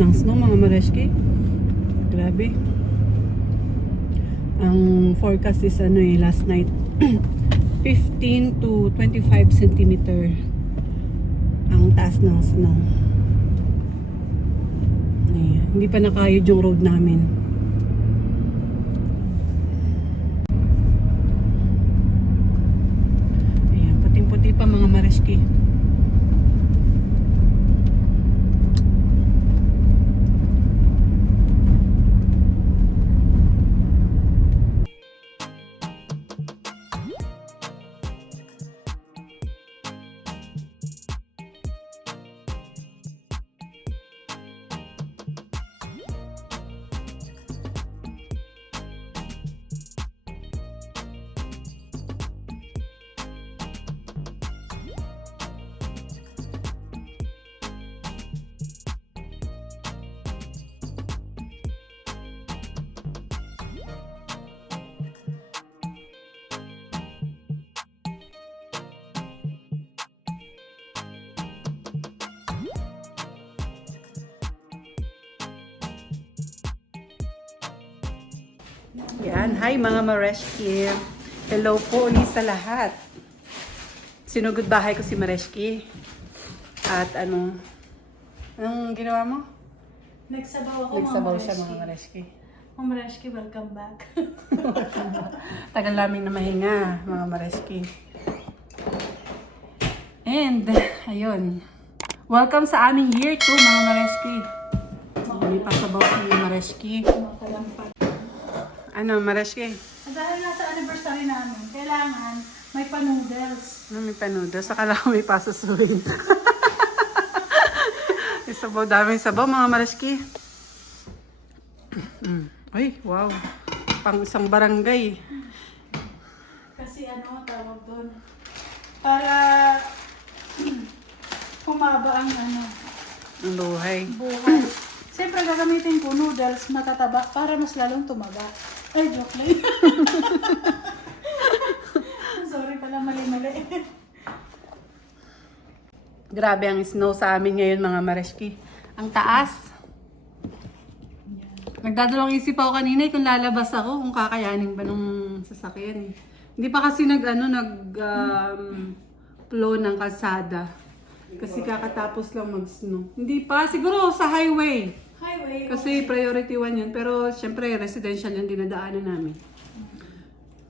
ng snow mga Mareski. Grabe. Ang forecast is last night 15 to 25 centimeter ang taas ng snow. Ayan. Hindi pa nakayod yung road namin. Ayan, puting-puti pa mga Mareski. Yan, hi mga Mareski. Hello po ulit sa lahat. Sinugod bahay ko si Mareski. At anong ginawa mo? Nagsabaw ako, Nagsabaw siya mga Mareski. Ma'am Mareski, welcome back. Tagal namin na mahinga mga Mareski. And, ayun. Welcome sa aming year 2 mga Mareski. May pasabaw si Mareski. Makalampat. Ano, Mareski? Dahil nasa anniversary namin, kailangan may pa-noodles. May pa-noodles. Akala ko may pasasuhin. Isabaw, daming sabaw mga Mareski. Ay, wow. Pang isang barangay. Kasi tawag doon. Para humaba ang Ang luhay. buhay. Siyempre gagamitin ko noodles matataba para mas lalong tumaba. Ay, joke lang. Sorry pala, mali-mali. Grabe ang snow sa amin ngayon mga Mareski. Ang taas. Nagdadalawang isip ako kanina kung lalabas ako, kung kakayanin ba nung sasakyan. Hindi pa kasi flow ng kalsada. Kasi kakatapos lang mag-snow. Hindi pa, siguro sa highway. Kasi priority 1 yun. Pero syempre residential yung dinadaanan namin.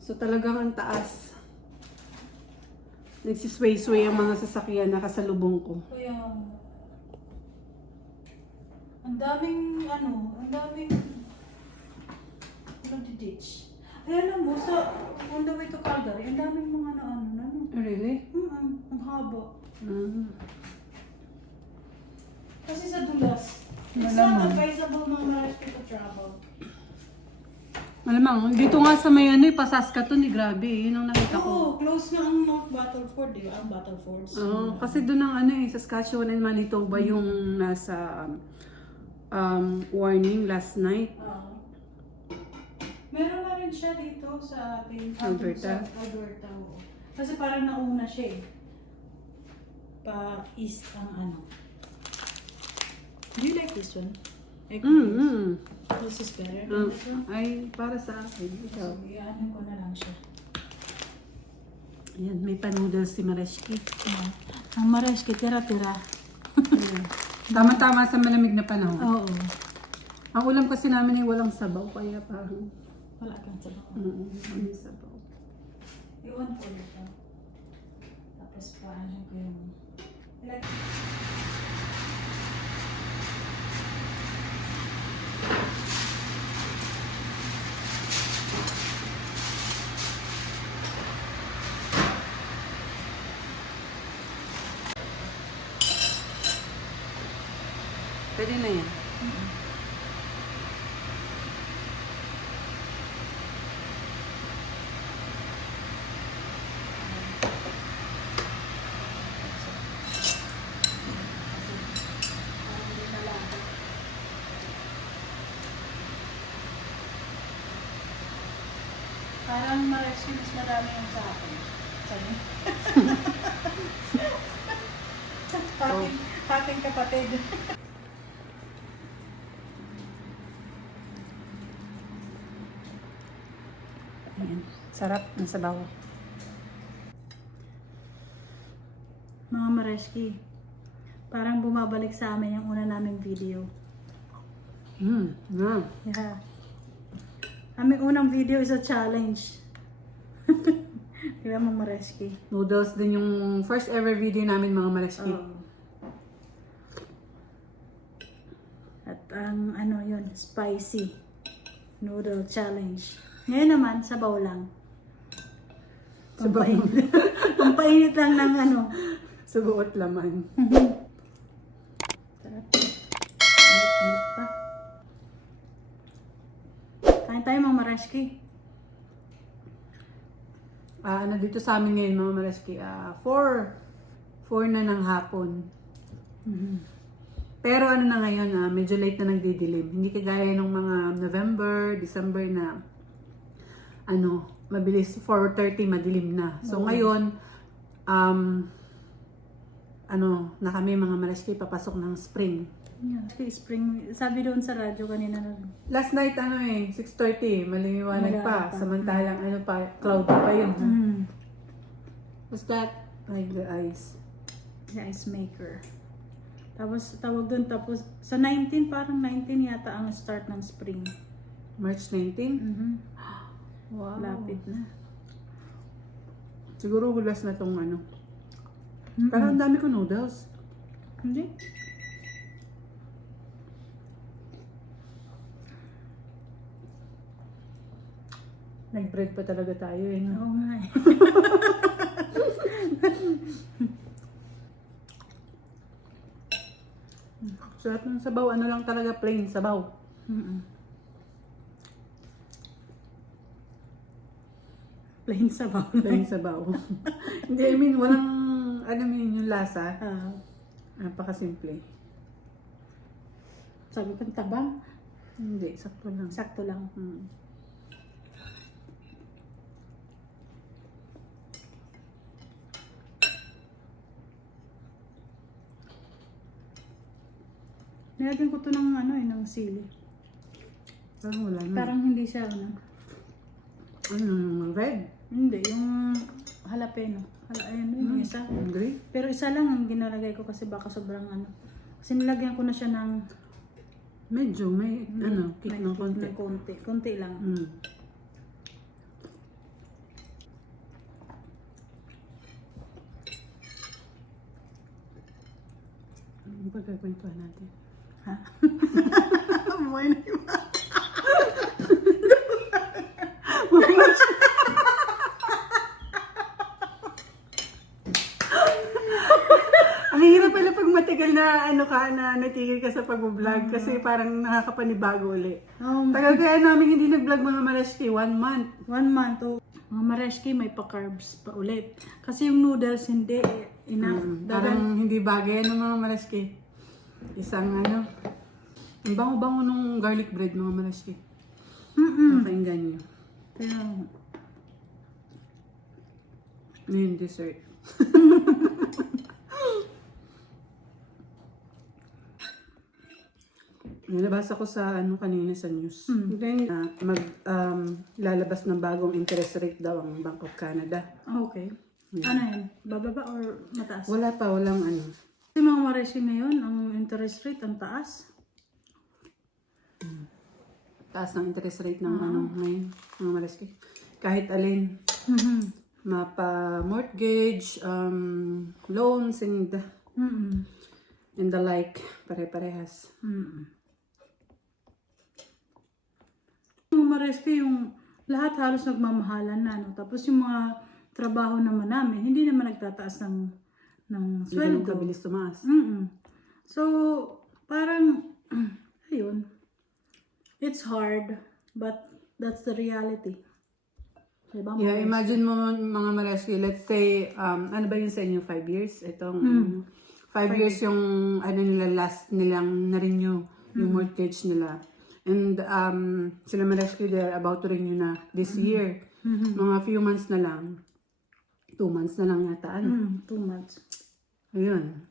So talagang ang taas. Nagsisway-sway ang mga sasakyan na kasalubong ko. Kaya, ang daming ditch. Ayan mo, on the way to Calgary, ang daming mga Really? ang haba. Kasi sa dulas, it's not advisable mga Mareski to travel. Malamang, dito nga sa may Pasaskatoon, grabe, yun ang nakita ko. Oo, close na ang North Battleford, di ba? Ang Battlefords. Kasi doon ang Saskatchewan and Manitoba yung nasa warning last night. Meron na rin siya dito sa ating Alberta. Sa Alberta, oo. Kasi parang nauna siya eh. Pa-east ang Do you like this one? This is better than this one? Ay, para sa akin. Ikaw. So, iaanin ko na lang siya. Ayan, may pa-noodles si Mareski. Ang Mareski, tira-tira. Tama-tama sa malamig na panahon. Oo. Ang ulam kasi namin ay walang sabaw, kaya parang Wala kang sabaw. may sabaw. Iwan ko dito. Tapos paano ko yung... Pwede na yan. Parang Mareski mas marami yung sa akin. Sabi. Ating kapatid. Sarap ng sabaw. Mga Mareski, parang bumabalik sa amin yung una naming video. Yeah. Yeah. Aming unang video is a challenge. Di ba mga Mareski? Noodles din yung first ever video namin mga Mareski. Oo. At ang ano yun, spicy noodle challenge. Ngayon naman, sabaw lang. Sabaw. Pampainit lang ng ano. Sabaw at laman. Sarap. Init pa. Kain tayo mga Mareski. Ano dito sa amin ngayon mga Mareski, 4 na ng hapon. Pero ano na ngayon, medyo late na nagdidilim. Hindi kagaya nung mga November, December na mabilis 4:30 madilim na. So ngayon, na kami mga Mareski papasok ng spring. Yeah, spring. Sabi doon sa radyo kanina na. Last night 6:30, maliliwanag pa. Maliliwanag pa. Samantalang cloudy pa yun. Mm. What's that? Like the ice. The ice maker. Tapos tawag doon, tapos sa 19, parang 19 yata ang start ng spring. March 19? Wow. Lapit na. Siguro hulas na tong Pero ang dami ko noodles. Hindi? Nag-bread pa talaga tayo no? Oo nga eh. Sarap ng sabaw. Ano lang talaga plain sabaw. Plain sabaw. Plain sabaw. Hindi, I mean, walang, yung lasa. Napakasimple. Sabi ko, tabang. Hindi, sakto lang. Sakto lang. Nilagyan ko to ng ng sili. Parang wala na. Parang hindi siya Red? Hindi, yung jalapeno. Yung isa. Green? Pero isa lang ang ginalagay ko kasi baka sobrang Kasi nilagyan ko na siya ng Medyo, may, kick may ng konti. ng konti. Konti lang. Ano ba gagawin natin? Ha? Buhay na iba. Ang hirap pala pag matagal na na natigil ka sa pag-vlog kasi parang nakakapanibago uli. Tagal kaya namin hindi nag-vlog mga Mareski, 1 month. 1 month. Mga Mareski, may pa-carbs pa ulit. Kasi yung noodles hindi enough. Parang hindi bagay ng mga Mareski. Isang ang bango-bango nung garlic bread mga Mareski. Pakinggan nyo. Kaya, Yung dessert. Nabasa ko sa kanina sa news. Then, lalabas ng bagong interest rate daw ang Bank of Canada. okay. Ano yan? Bababa or mataas? Wala pa, walang Kasi mga Mareski ngayon, ang interest rate ang taas. taas ng interest rate ng ngayon, mga Mareski. Kahit alin, mapa-mortgage, loans, and the like, pare-parehas. Mga Mareski, yung lahat halos nagmamahalan na. Tapos yung mga trabaho naman namin, hindi naman nagtataas ng Hindi sweldo. ganun kabilis tumaas. So, parang, ayun. It's hard, but that's the reality. Diba, Yeah, imagine mo mga Mareski, let's say, ano ba yun sa inyo, 5 years? Itong 5 years yung nila last nilang na-renew yung mortgage nila. And sila Mareski, they're about to renew na this year. Mga few months na lang. 2 months na lang yata. 2 months. Ayun.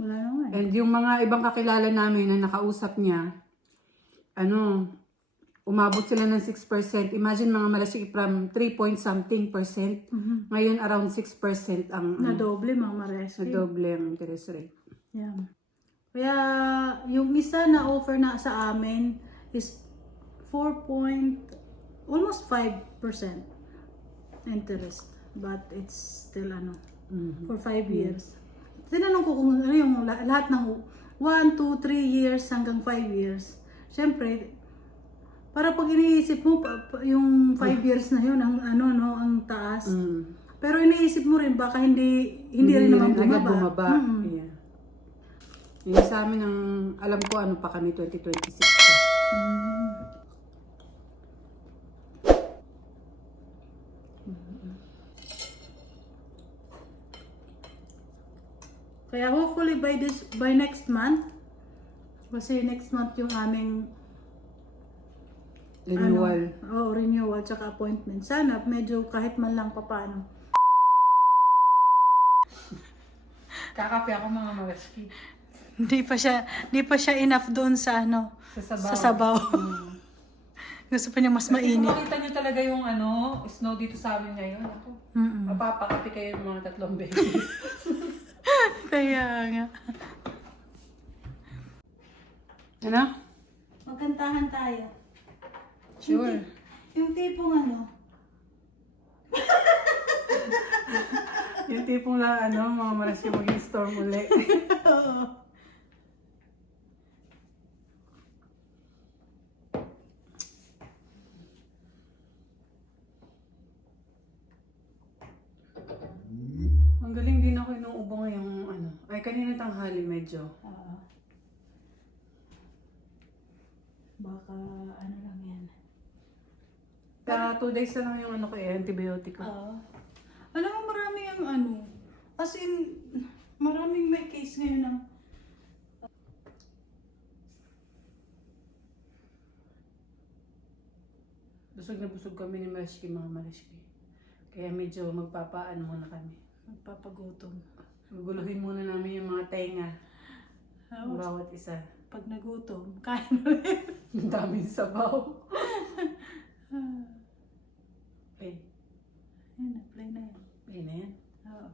Wala na nga eh. And yung mga ibang kakilala namin na nakausap niya, umabot sila ng 6%. Imagine mga Marashki from 3 point something %. Ngayon around 6% ang Nadoble mga Mareski. nadoble ang interest rate. Yeah. Kaya yung isa na offer na sa amin is almost 5% interest. But it's still for 5 years. Tinanong ko kung ano yung lahat ng 1, 2, 3 years hanggang 5 years. Siyempre, para pag iniisip mo, yung 5 years na yun, ang taas. Pero iniisip mo rin, baka hindi rin naman agad bumaba. bumaba. Yeah. Yung sa amin, alam ko ano pa kami, 2026 pa. Kaya hopefully by next month, kasi next month yung aming Renewal. renewal tsaka appointment. Sana medyo kahit man lang papaano. Kakape ako mga Marashki. Hindi pa siya enough doon sa Sa sa sabaw. Gusto pa niya mas mainit. Makita nyo talaga yung snow dito sa amin ngayon. Ako, mapapakape kayo yung mga 3 beses. Kaya nga. Ano? Magkantahan tayo. Sure. Yung tipong Yung tipong na mga Marashki mag-storm uli. Ang galing din ako inuubo ngayong Ay, kanina tanghali medyo. Baka lang yan. Kaya 2 days na lang yung antibiotic ko. Alam mo marami ang as in, maraming may case ngayon ng Busog na busog kami ni Marashki, mga Marashki. Kaya medyo magpapaan muna kami. magpapagutom. Guguluhin muna namin yung mga tenga. Bawat isa. Pag nagutom, kain ulit. Ang daming sabaw. Play. Yan na, play na yan. Play na yan. Oo.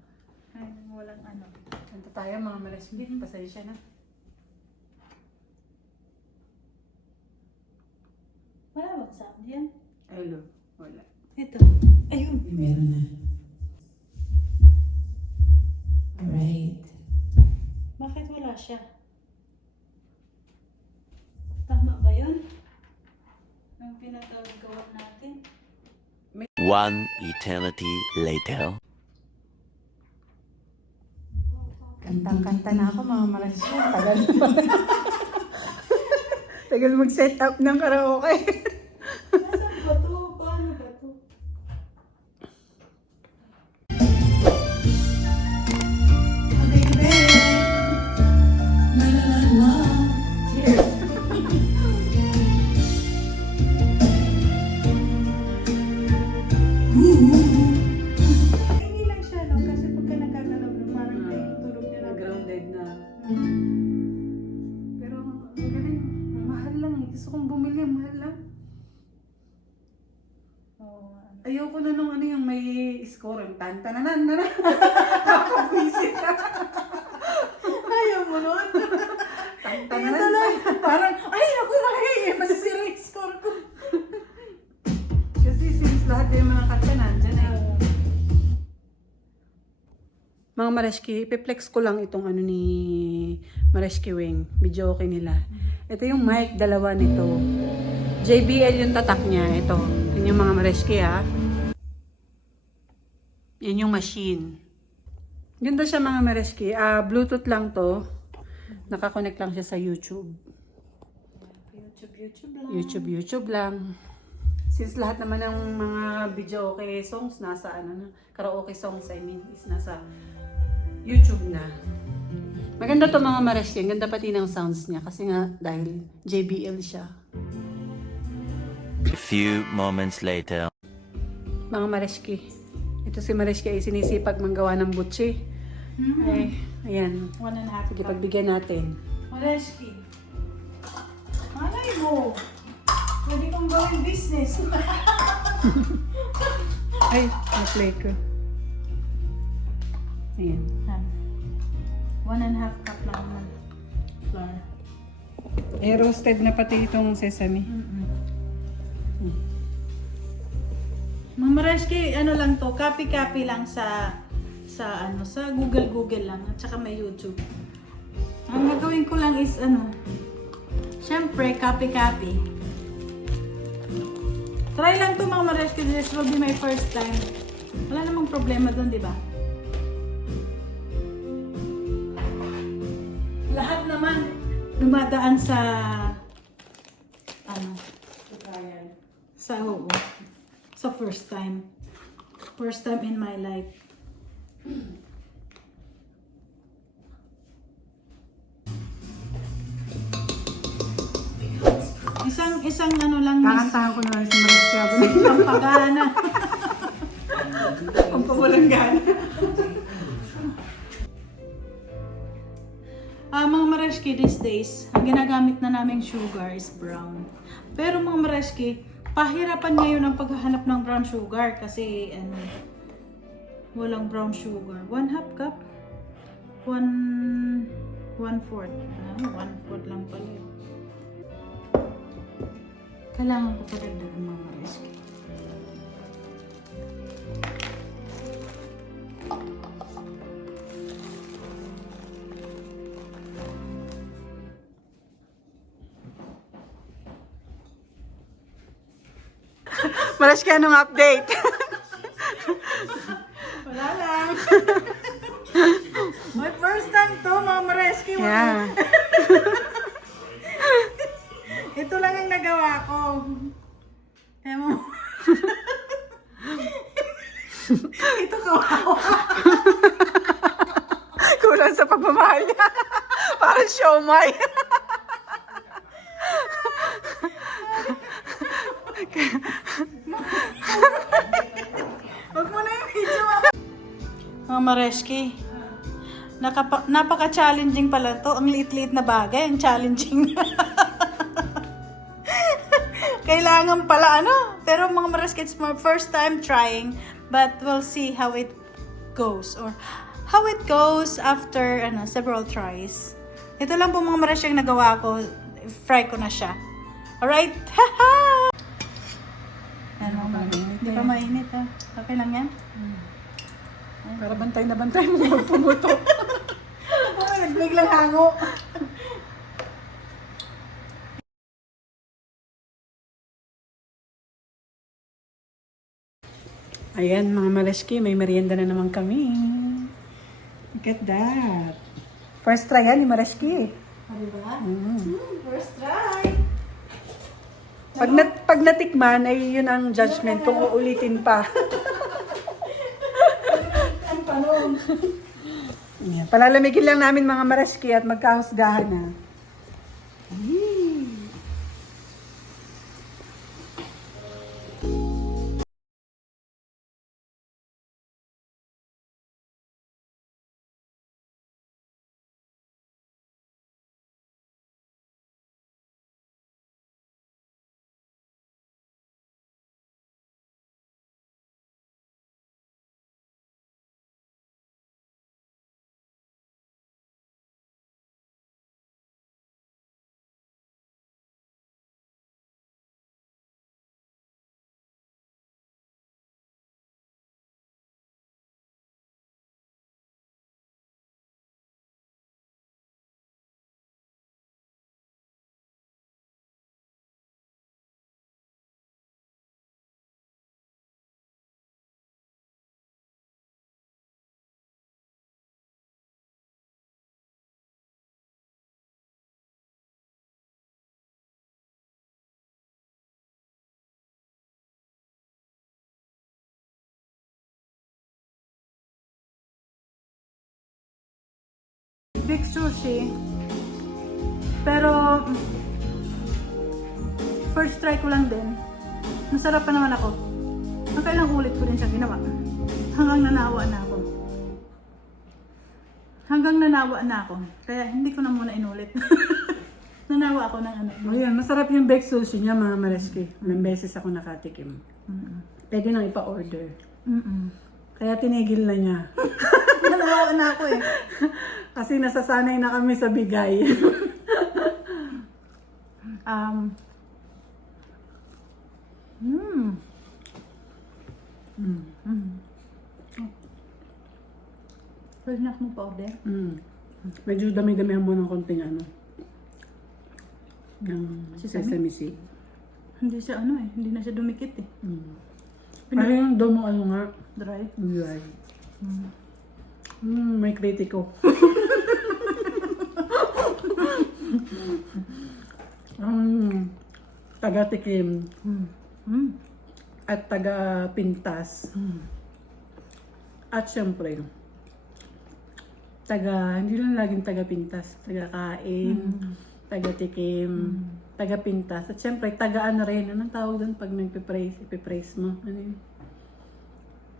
Ay, walang Kanta tayo mga Marashki. Pasensya na. Wala bang sound yan? Hello. Wala. Ito. Ayun. Meron na. Alright. Bakit wala siya? Tama ba yun? Ang pinagagawa natin? One eternity later. Kantang-kanta na ako mga Marashki. Tagal. Tagal mag-set up ng karaoke. Nasaan ba to? Paano ba to? Hindi lang siya, no? Kasi pagka nagkagalaw na parang yung tulog niya na. Grounded na. Pero ang galing. Mahal lang eh. Gusto kong bumili. Mahal lang. Oo, Ayoko na nung yung may score. Yung tan-tananan na na. Nakapwisit na. Ayaw mo nun? Tan-tananan. Parang, ay ako masisira yung score ko. Kasi since lahat yung mga kanta nandyan eh. Mga Marashki, ipiplex ko lang itong ni Marashki Wing. Video okay nila. Ito yung mic, dalawa nito. JBL yung tatak niya. Ito. Yun yung mga Marashki ha. Yan yung machine. Ganda siya mga Marashki. Bluetooth lang to. Nakakonect lang siya sa YouTube. YouTube lang. Since lahat naman ng mga video okay songs nasa karaoke songs is nasa YouTube na. Maganda to mga Marashki. Ang ganda pati ng sounds niya kasi nga dahil JBL siya. A few moments later. Mga Marashki. Ito si Marashki ay sinisipag manggawa ng butchi. Ay, ayan. 1.5 Sige, pagbigyan natin. Marashki. Malay mo. Pwede kong gawin business. Ay, na-play ko. Ayan. 1.5 cup lang naman. Flour. Eh, roasted na pati itong sesame. Mga Marashki, ano lang to, copy-copy lang sa Google lang at saka may YouTube. Ang gagawin ko lang is syempre copy-copy. Try lang to mga Marashki, this will be my first time. Wala namang problema doon, di ba? Lahat naman dumadaan sa sa first time in my life. Isang lang miss, Kakantahan ko na lang sa Marashki ako. pampagana. Ang pawalang gana. Mga Marashki, these days, ang ginagamit na naming sugar is brown. Pero mga Marashki, pahirapan ngayon ang paghahanap ng brown sugar kasi walang brown sugar. 1/2 cup? 1/4. 1/4 lang pala. Kailangan ko pa dagdagan mga Marashki. Marashki, anong update? Wala lang. My first time to mga Marashki. Yeah. Ito lang ang nagawa ko. Kaya mo. Ito kawawa. Kulang sa pagmamahal niya. Parang siomay. Huwag mo na yung video. Mga Marashki, napaka-challenging pala to. Ang liit-liit na bagay, ang challenging. Kailangan pala pero mga Marashki, it's my first time trying, but we'll see how it goes or how it goes after several tries. Ito lang po mga Marashki ang nagawa ko. Fry ko na siya. Alright? Haha! Hindi pa mainit ha. Okay lang yan? Para bantay na bantay mo magpumuto. Biglang hango. Ayan mga Marashki, may merienda na naman kami. Look at that. First try yan ni Marashki. Diba? First try. Pag natikman, ay yun ang judgment kung uulitin pa. Ang panong. Ayan, palalamigin lang namin mga Marashki at magkahusgahan na. Big sushi. Pero first try ko lang din. Masarap pa naman ako. Nakailang ulit ko din siya ginawa. Hanggang nanawa na ako. Kaya hindi ko na muna inulit. Nanawa ako ng ano. Ayan, masarap yung baked sushi niya mga Mareski. Ilang beses ako nakatikim. Pwede nang ipa-order. Kaya tinigil na niya. Nanawa na ako eh. Kasi nasasanay na kami sa bigay. Pwede na akong pa-order. Medyo dami-damihan mo ng konting ano. Ng Sesame? sesame seed. Hindi siya ano eh. Hindi na siya dumikit eh. Pero yung domo ano nga. Dry. Dry. May kritiko. Taga-tikim at taga-pintas. At syempre, hindi lang laging taga-pintas, taga-kain, taga-tikim, taga-pintas. At syempre, taga-ano rin. Anong tawag doon pag nagpipraise mo? Ano yun?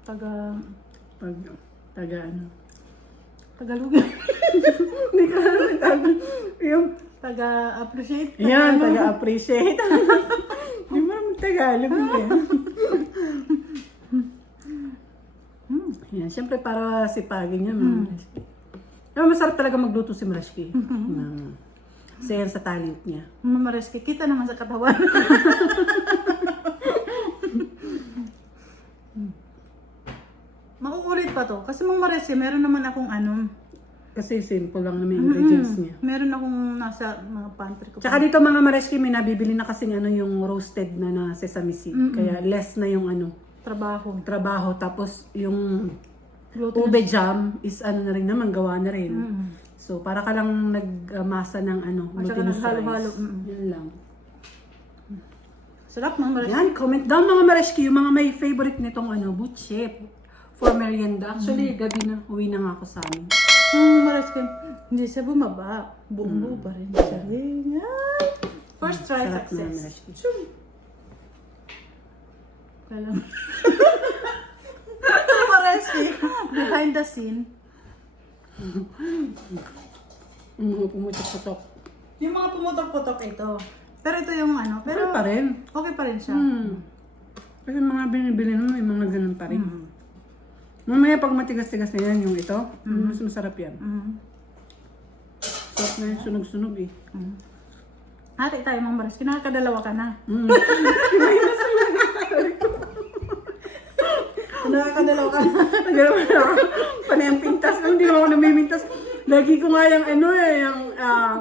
Taga-ano? Tagalog. Hindi ka alam. Yung Taga-appreciate. yan, taga-appreciate. Hindi mo naman Tagalog eh. Yan, syempre para sipagin niya. Pero masarap talaga magluto si Marashki. Share sa talent niya. Mamareski. Kita naman sa katawan. Mauulit pa to. Kasi mamareski, meron naman akong ano. Kasi simple lang naman yung ingredients niya. Meron akong nasa mga pantry ko. Tsaka dito mga Marashki, may nabibili na kasing ano yung roasted na sesame seed. Kaya less na yung ano, trabaho. Tapos yung ube jam is ano na rin naman, gawa na rin. So para ka lang nagmasa ng ano, At saka glutinous naghalo-halo. rice. Yun lang. Sarap mamareski. Yan, comment down mga Marashki, yung mga may favorite nitong ano, butchep for merienda. Actually, gabi na, uwi na nga ako sa amin. Mamareski, hindi siya bumaba. Buo pa rin siya. Ay! First try Sarap na success. Marashki. Kalam. Mamareski, behind the scene. Pumutok-putok. Yung mga pumutok-putok ito. Pero ito yung ano, Pero pero pa rin. okay pa rin siya. Kasi mga binibili mo, may mga ganun pa rin. Mamaya pag matigas-tigas na yan, yung ito, mas masarap yan. Sarap na yung sunog-sunog eh. Hati tayo mga maras, kinakadalawa ka na. Nakakadalaw ka na. Panay ang pintas, hindi mo ako namimintas. Lagi ko nga yung ano eh, yung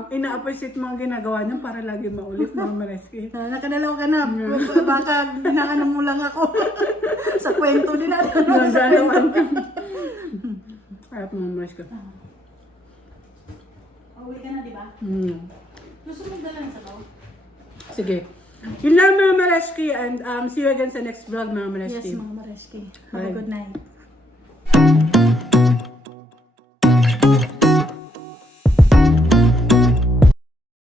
ina-appreciate mga ginagawa niya para lagi maulit mga Mareski. Nakadalaw ka na. Baka binakanan mo lang ako. Sa kwento din natin. Harap mga Mareski. Uwi ka na, di ba? Gusto mo dalang sa baw? Sige. Yun lang mga Mareski and see you again sa next vlog mga Mareski. Yes, mga Mareski. Have a good night.